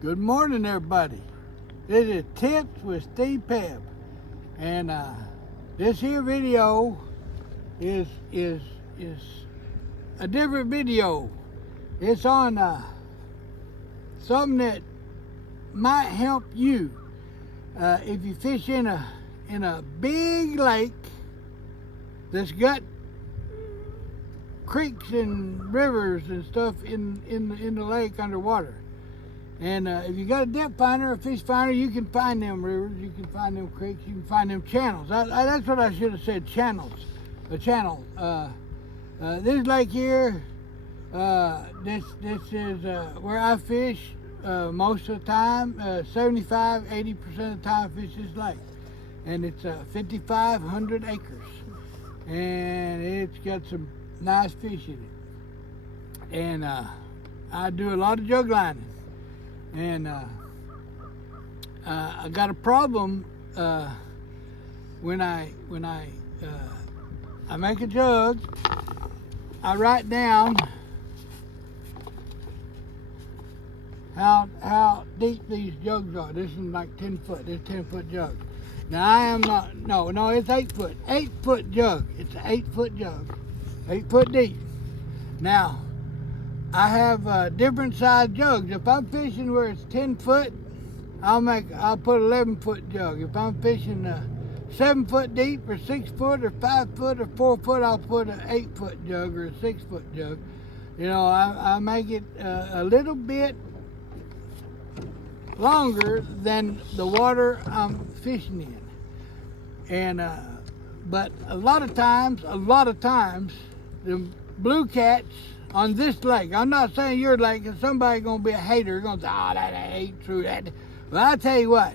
Good morning, everybody. This is Tips with Steve Pebb, and this here video is a different video. It's on something that might help you if you fish in a big lake that's got creeks and rivers and stuff in the lake underwater. And if you got a depth finder, a fish finder, you can find them rivers, you can find them creeks, you can find them channels. That's what I should have said, channels. A channel. This lake here, this is where I fish most of the time. 75-80% of the time I fish this lake. And it's 5,500 acres. And it's got some nice fish in it. And I do a lot of jug lining. And I got a problem when I make a jug. I write down how deep these jugs are. This is like 10 foot. This 10-foot jug. Now I am not. No, it's 8 foot. 8-foot jug. It's an 8-foot jug. 8 foot deep. Now, I have different size jugs. If I'm fishing where it's 10 foot, I'll put 11-foot jug. If I'm fishing 7 foot deep or 6 foot or 5 foot or 4 foot, I'll put an 8-foot jug or a 6-foot jug. You know, I make it a little bit longer than the water I'm fishing in. And but a lot of times, the blue cats on this lake, I'm not saying your lake, because somebody's going to be a hater, going to say, oh, that ain't true. But I tell you what,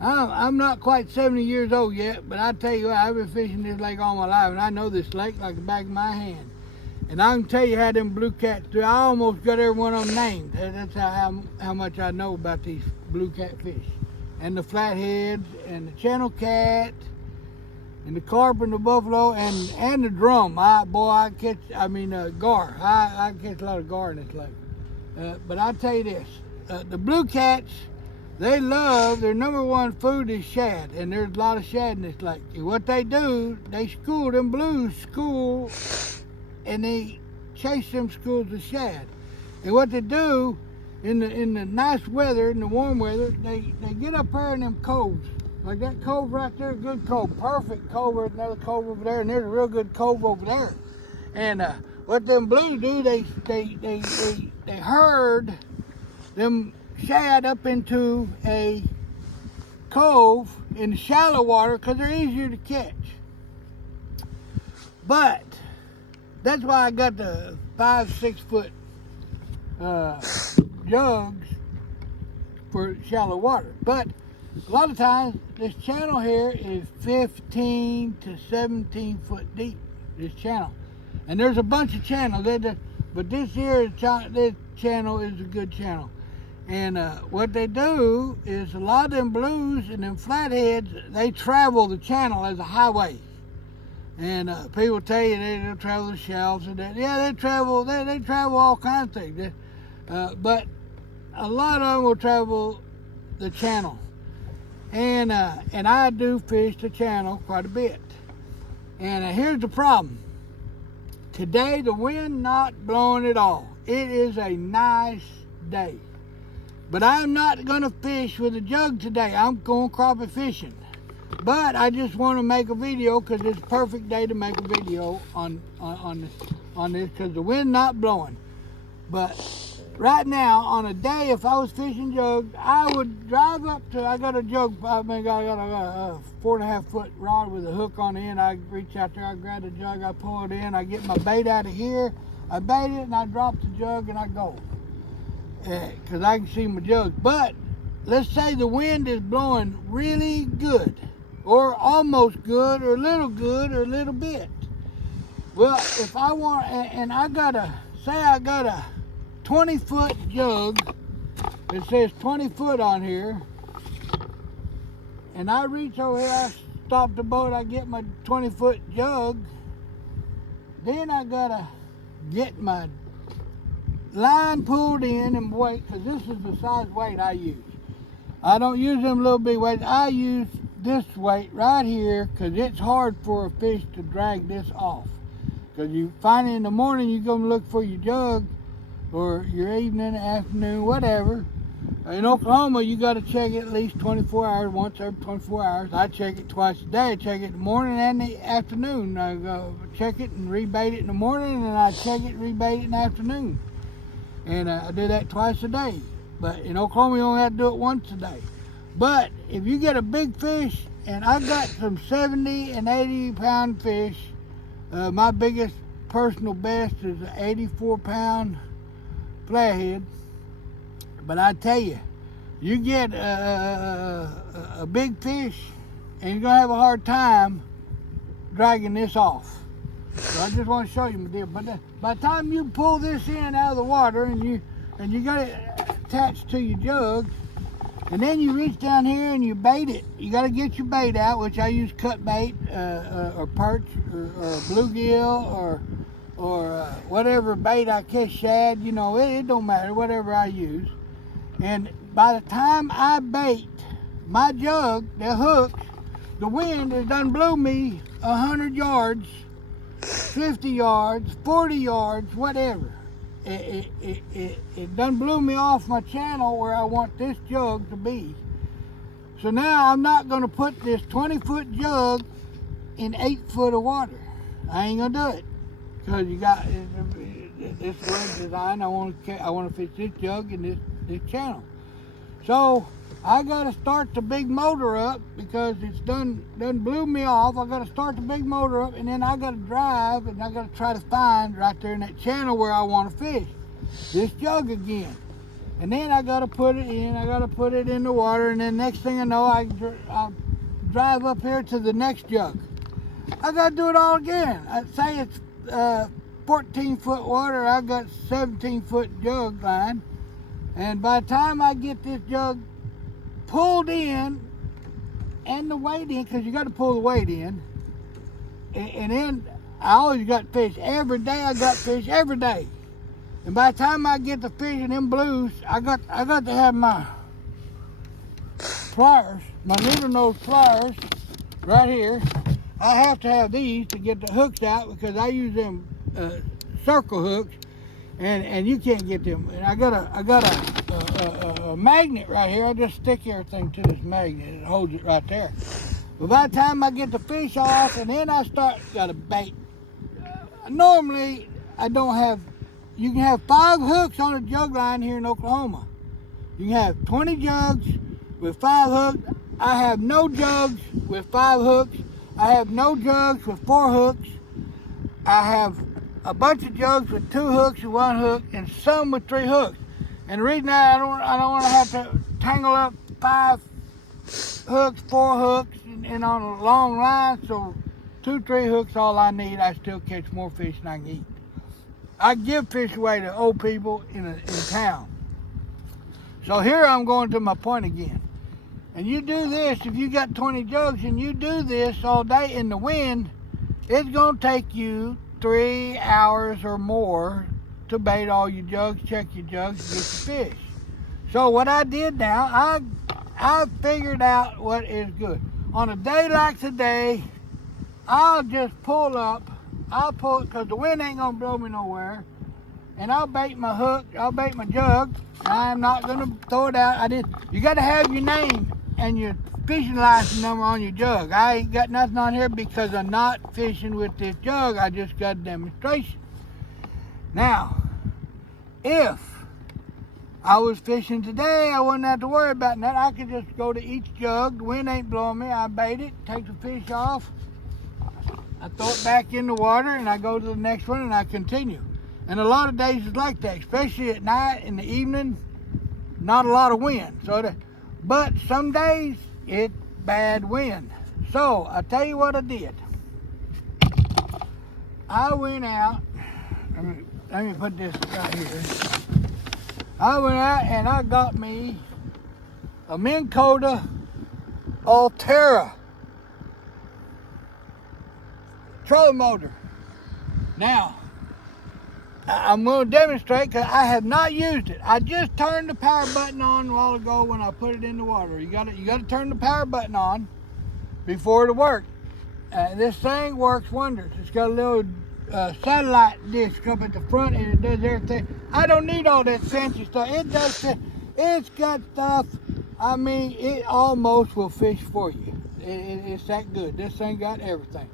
I'm not quite 70 years old yet, but I tell you what, I've been fishing this lake all my life, and I know this lake like the back of my hand. And I can tell you how them blue cats do. I almost got every one of them named. That's how much I know about these blue cat fish. And the flatheads, and the channel cat, and the carp and the buffalo, and the drum. I catch gar. I catch a lot of gar in this lake. But I'll tell you this, the blue cats, their number one food is shad, and there's a lot of shad in this lake. And what they do, them blues school, and they chase them schools of shad. And what they do, in the nice weather, in the warm weather, they get up there in them coves. Like that cove right there, good cove, perfect cove. There's another cove over there, and there's a real good cove over there. And what them blues do, they herd them shad up into a cove in shallow water because they're easier to catch. But that's why I got the 5-6 foot jugs for shallow water. But a lot of times, this channel here is 15 to 17 foot deep, this channel. And there's a bunch of channels, but this channel is a good channel. And what they do is a lot of them blues and them flatheads, they travel the channel as a highway. And people tell you they'll travel the shelves and that. Yeah, they travel all kinds of things. But a lot of them will travel the channel. And I do fish the channel quite a bit. And here's the problem. Today, the wind not blowing at all. It is a nice day. But I'm not going to fish with a jug today. I'm going crappie fishing. But I just want to make a video because it's a perfect day to make a video on this because the wind not blowing. But right now, on a day, if I was fishing jugs, I would drive up to, I got a jug, I got a 4.5 foot rod with a hook on the end. I reach out there, I grab the jug, I pull it in, I get my bait out of here, I bait it, and I drop the jug, and I go. Because I can see my jug. But let's say the wind is blowing really good, or almost good, or a little bit. Well, if I want, and I got a 20-foot jug. It says 20 foot on here. And I reach over here, I stop the boat, I get my 20-foot jug. Then I gotta get line pulled in and weight, because this is the size weight I use. I don't use them little big weights. I use this weight right here because it's hard for a fish to drag this off. Because you find it in the morning, you go look for your jug or your evening, afternoon, whatever. In Oklahoma, you got to check it at least 24 hours, once every 24 hours. I check it twice a day. I check it in the morning and the afternoon. I go check it and rebait it in the morning, and I check it and rebait it in the afternoon. And I do that twice a day. But in Oklahoma, you only have to do it once a day. But if you get a big fish, and I got some 70 and 80 pound fish, my biggest personal best is an 84 pound flathead. But I tell you, you get a big fish, and you're gonna have a hard time dragging this off. So I just want to show you my deal. But by the time you pull this in out of the water, and you got it attached to your jug, and then you reach down here and you bait it. You got to get your bait out, which I use cut bait or perch or bluegill or whatever bait I catch, shad. You know, it don't matter, whatever I use. And by the time I bait my jug, the hooks, the wind has done blew me 100 yards, 50 yards, 40 yards, whatever. It done blew me off my channel where I want this jug to be. So now I'm not going to put this 20-foot jug in 8 foot of water. I ain't going to do it. Because you got this way design. I want to fish this jug in this channel. So I got to start the big motor up because it's done blew me off. I got to start the big motor up, and then I got to drive, and I got to try to find right there in that channel where I want to fish this jug again. And then I got to put it in. I got to put it in the water, and then next thing I know, I'll drive up here to the next jug. I got to do it all again. I'd say it's 14-foot water. I got 17-foot jug line, and by the time I get this jug pulled in and the weight in, because you got to pull the weight in, and then I always got fish every day. I got fish every day, and by the time I get the fish in them blues, I got to have my pliers, my needle nose pliers, right here. I have to have these to get the hooks out because I use them circle hooks, and you can't get them. And I got a magnet right here. I just stick everything to this magnet. It holds it right there. But by the time I get the fish off, and then I got a bait. Normally, I don't have. You can have 5 hooks on a jug line here in Oklahoma. You can have 20 jugs with 5 hooks. I have no jugs with 5 hooks. I have no jugs with 4 hooks. I have a bunch of jugs with 2 hooks and 1 hook, and some with 3 hooks. And the reason I don't want to have to tangle up 5 hooks, 4 hooks, and on a long line, so 2, 3 hooks all I need. I still catch more fish than I can eat. I give fish away to old people in town. So here I'm going to my point again. And you do this, if you got 20 jugs and you do this all day in the wind, it's going to take you 3 hours or more to bait all your jugs, check your jugs, get your fish. So what I did now, I figured out what is good. On a day like today, I'll just pull up. I'll pull, because the wind ain't going to blow me nowhere. And I'll bait my hook, I'll bait my jug. I'm not going to throw it out. You got to have your name and your fishing license number on your jug. I ain't got nothing on here because I'm not fishing with this jug. I just got a demonstration. Now, if I was fishing today, I wouldn't have to worry about that. I could just go to each jug. The wind ain't blowing me. I bait it, take the fish off. I throw it back in the water, and I go to the next one, and I continue. And a lot of days is like that, especially at night, in the evening, not a lot of wind. But some days, it's bad wind. So, I'll tell you what I did. I went out, let me put this right here. I went out and I got me a Minn Kota Ulterra trolling motor. Now, I'm going to demonstrate because I have not used it. I just turned the power button on a while ago when I put it in the water. You got to turn the power button on before it'll work. This thing works wonders. It's got a little satellite dish up at the front and it does everything. I don't need all that fancy stuff. It does. It's got stuff. I mean, it almost will fish for you. It's that good. This thing got everything.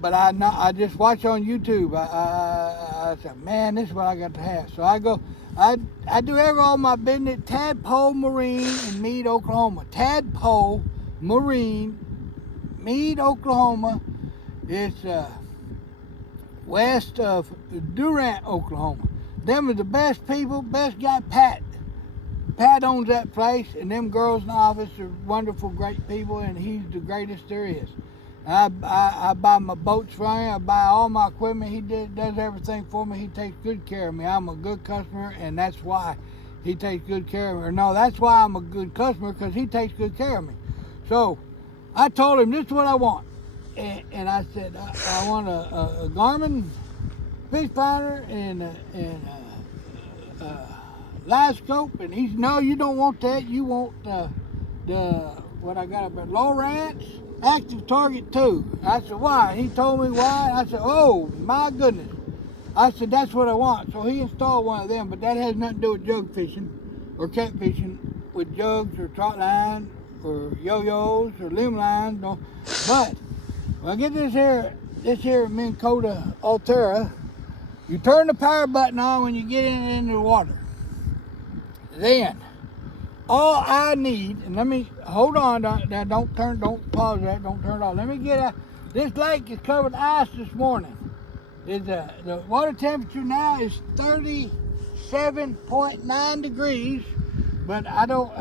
But I just watch on YouTube. I said, man, this is what I got to have. So I go, I do all my business. Tadpole Marine in Meade, Oklahoma. Tadpole Marine, Meade, Oklahoma. It's west of Durant, Oklahoma. Them are the best people, best guy, Pat. Pat owns that place, and them girls in the office are wonderful, great people, and he's the greatest there is. I buy my boats for him. I buy all my equipment. He does everything for me. He takes good care of me. I'm a good customer, and that's why he takes good care of me. Or no, that's why I'm a good customer, because he takes good care of me. So I told him, this is what I want. And I said, I want a Garmin fish finder and live scope. And he said, no, you don't want that. You want what I got up at Lowrance Active Target 2. I said, why? He told me why. I said, oh my goodness. I said, that's what I want. So he installed one of them, but that has nothing to do with jug fishing or catfishing with jugs or trot line or yo-yos or limb lines. No. But when I get this here Minn Kota Ulterra, you turn the power button on when you get into the water. Then all I need, and let me hold on. Don't pause that. Don't turn it off. Let me get out. This lake is covered with ice this morning. The water temperature now is 37.9 degrees, but I don't.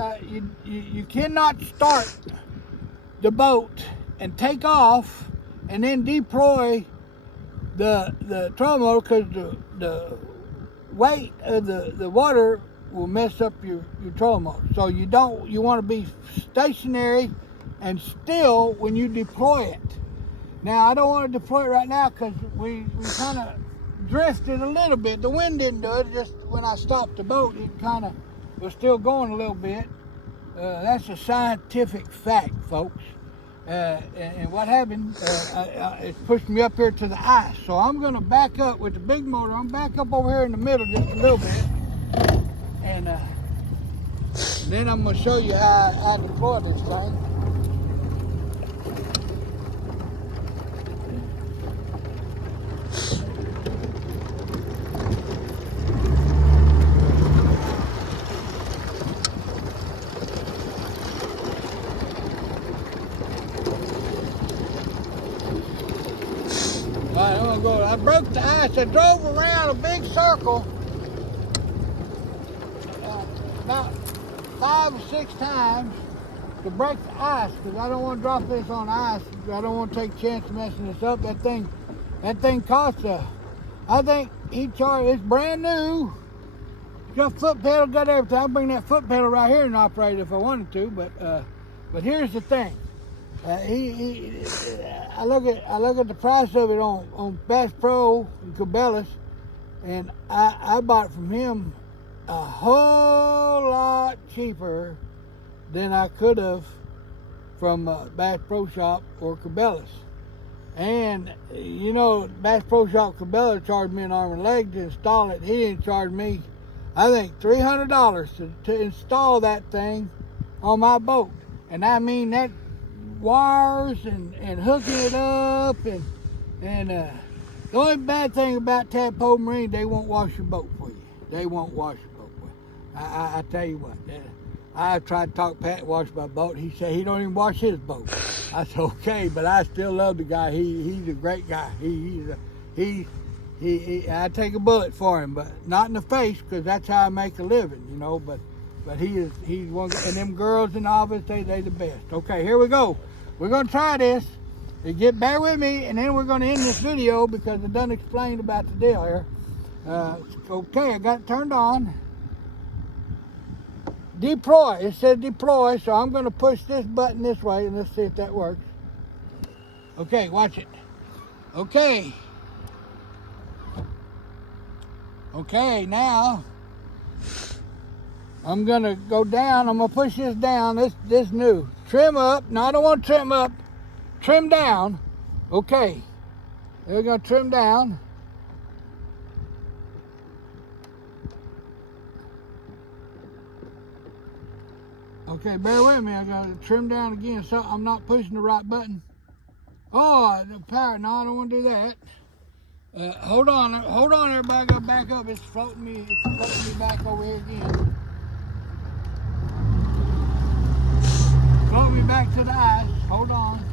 You cannot start the boat and take off and then deploy the trolling motor, because the weight of the water will mess up your trolling motor. So you want to be stationary and still when you deploy it. Now I don't want to deploy it right now because we kind of drifted a little bit. The wind didn't do it. Just when I stopped the boat, it kind of was still going a little bit. That's a scientific fact, folks. And what happened, it pushed me up here to the ice. So I'm going to back up with the big motor. I'm back up over here in the middle just a little bit. And then I'm going to show you how I deploy this thing. All right, I'm going to go. I broke the ice. I drove around a big circle about 5 or 6 times to break the ice, because I don't want to drop this on ice. I don't want to take a chance of messing this up. That thing costs I think he charged, it's brand new. It's got foot pedal, got everything. I'll bring that foot pedal right here and operate it if I wanted to, but here's the thing. I look at the price of it on Bass Pro and Cabela's, and I bought it from him a whole lot cheaper than I could have from Bass Pro Shop or Cabela's. And you know, Bass Pro Shop Cabela's charged me an arm and leg to install it. He didn't charge me, I think, $300 to install that thing on my boat. And I mean, that wires and hooking it up and the only bad thing about Tadpole Marine, they won't wash your boat for you. They won't wash your boat for you. I tell you what, I tried to talk Pat wash my boat. He said he don't even wash his boat. I said okay, but I still love the guy. He's a great guy. I take a bullet for him, but not in the face, because that's how I make a living, you know. But he's one, and them girls in the office, they the best. Okay, here we go. We're gonna try this. Bear with me, and then we're gonna end this video because I done explained about the deal here. Okay, I got it turned on. Deploy. It said deploy, so I'm gonna push this button this way, and let's see if that works. Okay, watch it. Okay. Okay, now I'm gonna go down. I'm gonna push this down. This new. Trim up. No, I don't want to trim up. Trim down. Okay. We're gonna trim down. Okay, bear with me. I gotta trim down again. So I'm not pushing the right button. Oh, the power. No, I don't want to do that. Hold on, everybody. I gotta back up. It's floating me back over here again. Float me back to the ice. Hold on.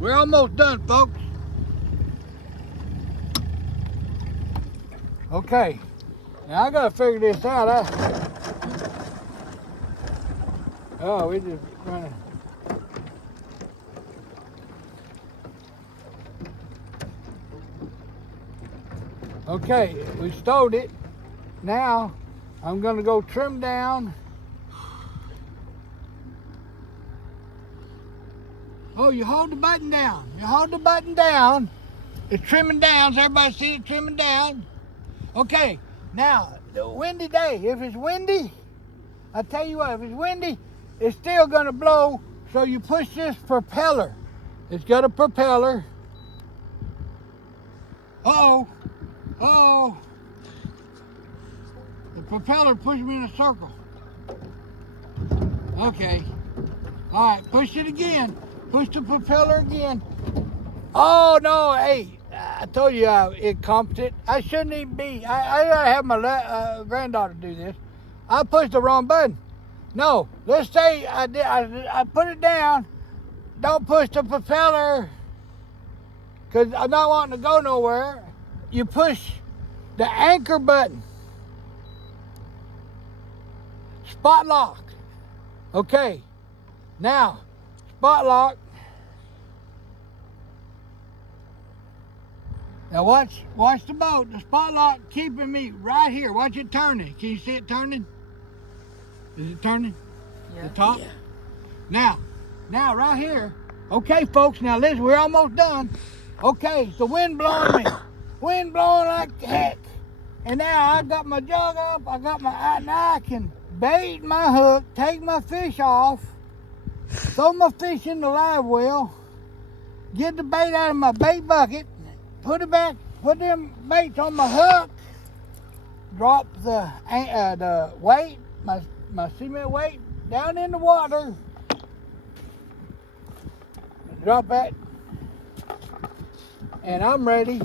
We're almost done, folks. Okay. Now I gotta figure this out. Oh, we just running. Okay, we stowed it. Now I'm gonna go trim down. Oh, you hold the button down. You hold the button down. It's trimming down. So everybody see it trimming down? Okay, now, the windy day. If it's windy, I tell you what, if it's windy, it's still gonna blow. So you push this propeller. It's got a propeller. Uh-oh. Uh-oh. The propeller pushed me in a circle. Okay. All right, push it again. Push the propeller again. Oh, no, hey, I told you it comped it. I shouldn't even be. I gotta have my granddaughter do this. I pushed the wrong button. No, let's say I put it down. Don't push the propeller because I'm not wanting to go nowhere. You push the anchor button. Spot lock. Okay, now, spot lock. Now watch the boat. The spot lock keeping me right here. Watch it turning. Can you see it turning? Is it turning? Yeah. The top? Yeah. Now right here. Okay, folks, now listen, we're almost done. Okay, the wind blowing me. Wind blowing like heck. And now I got my jug up. Now I can bait my hook, take my fish off, throw my fish in the live well, get the bait out of my bait bucket, put it back, put them baits on my hook, drop the weight, my cement weight down in the water, drop that, and I'm ready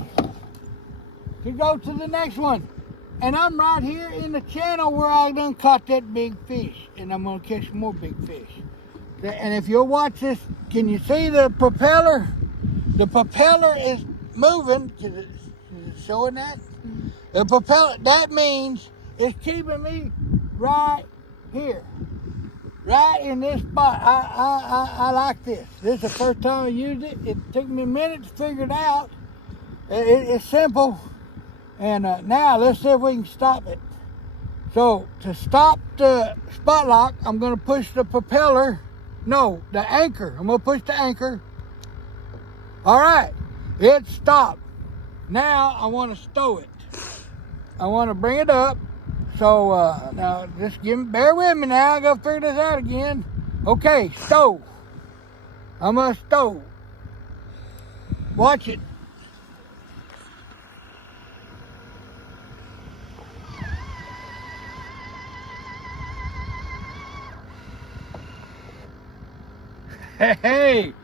to go to the next one. And I'm right here in the channel where I done caught that big fish, and I'm gonna catch more big fish. And if you'll watch this, can you see the propeller? The propeller is moving. Is it showing that? The propeller, that means it's keeping me right here, right in this spot. I like this. This is the first time I used it. It took me a minute to figure it out. It's simple. And now let's see if we can stop it. So to stop the spot lock, I'm gonna push the propeller. No, the anchor. I'm gonna push the anchor. All right, it stopped. Now I want to stow it. I want to bring it up. So now just bear with me now. I gotta figure this out again. Okay, stow. I'm gonna stow. Watch it. Hey,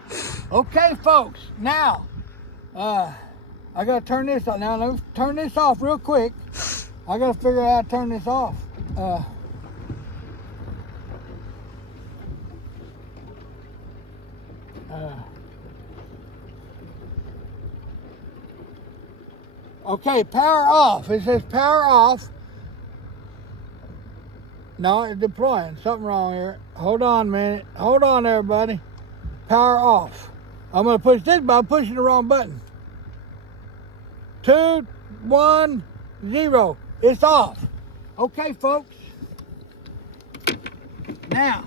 okay, folks. Now, I gotta turn this off. Now, let me turn this off real quick. I gotta figure out how to turn this off. Okay, power off. It says power off. No, it's deploying. Something wrong here. Hold on a minute. Hold on, everybody. Power off. I'm going to push this, but I'm pushing the wrong button. 2, 1, 0. It's off. Okay, folks. Now,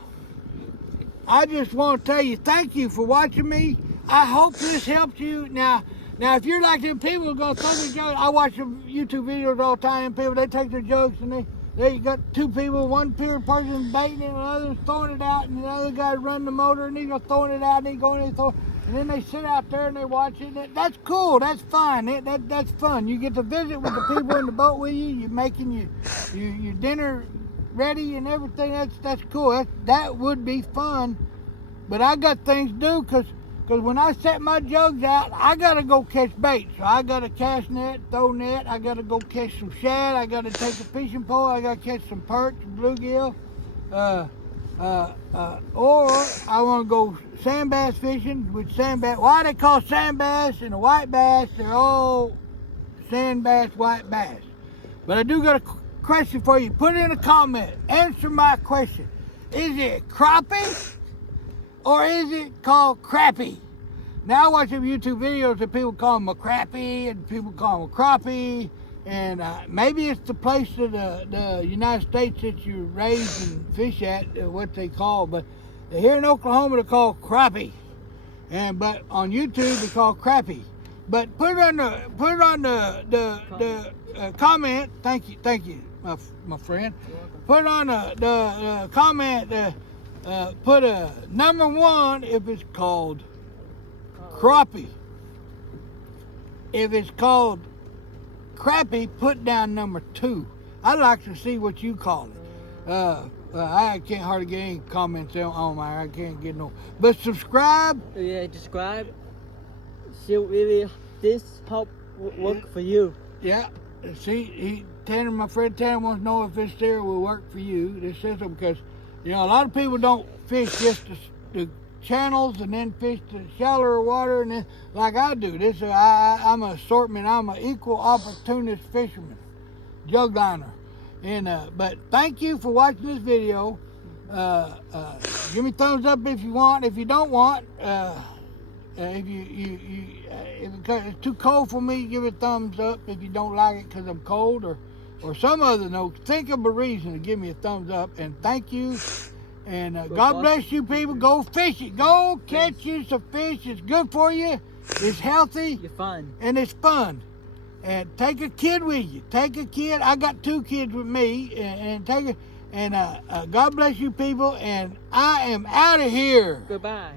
I just want to tell you thank you for watching me. I hope this helped you. Now, Now, if you're like them people who go throw their jugs, I watch some YouTube videos all the time. And people, they take their jugs and they got two people, one person baiting it, and the other throwing it out, and the other guy running the motor, and he's throwing it out, and he's going and throwing. And then they sit out there and they watch it. That's cool. That's fine. That's fun. You get to visit with the people in the boat with you. You're making your dinner ready and everything. That's cool. That would be fun. But I got things to do because when I set my jugs out, I got to go catch bait. So I got to cast net, throw net. I got to go catch some shad. I got to take a fishing pole. I got to catch some perch, bluegill. Or I want to go sand bass fishing with sand bass. Why they call sand bass and the white bass? They're all sand bass, white bass. But I do got a question for you. Put it in a comment. Answer my question. Is it crappie or is it called crappie? Now I watch some YouTube videos that people call them a crappie and people call them a crappie. And maybe it's the place of the United States that you raise and fish at, what they call. But here in Oklahoma, they're called crappie. But on YouTube, they're called crappie. But put it on the comment. Thank you, my friend. Put it on the comment. Put a number 1 if it's called crappie. If it's called crappie, put down number 2. I'd like to see what you call it. I can't hardly get any comments on my. I can't get no. But subscribe. Yeah, subscribe. So really, this help work for you. Yeah. See, Tanner, my friend Tanner wants to know if this there will work for you. This says so because a lot of people don't fish just the channels and then fish the shallower water and then like I do. I'm an assortment. I'm an equal opportunist fisherman, jug liner. And but thank you for watching this video. Give me thumbs up if you want. If you don't want, if it's too cold for me, give it thumbs up. If you don't like it because I'm cold or some other note, think of a reason to give me a thumbs up. And thank you. And God bless you people. Go fish it. Go catch you some fish. It's good for you. It's healthy. It's fun. And it's fun. And take a kid with you. Take a kid. I got 2 kids with me. And take it. And God bless you people. And I am out of here. Goodbye.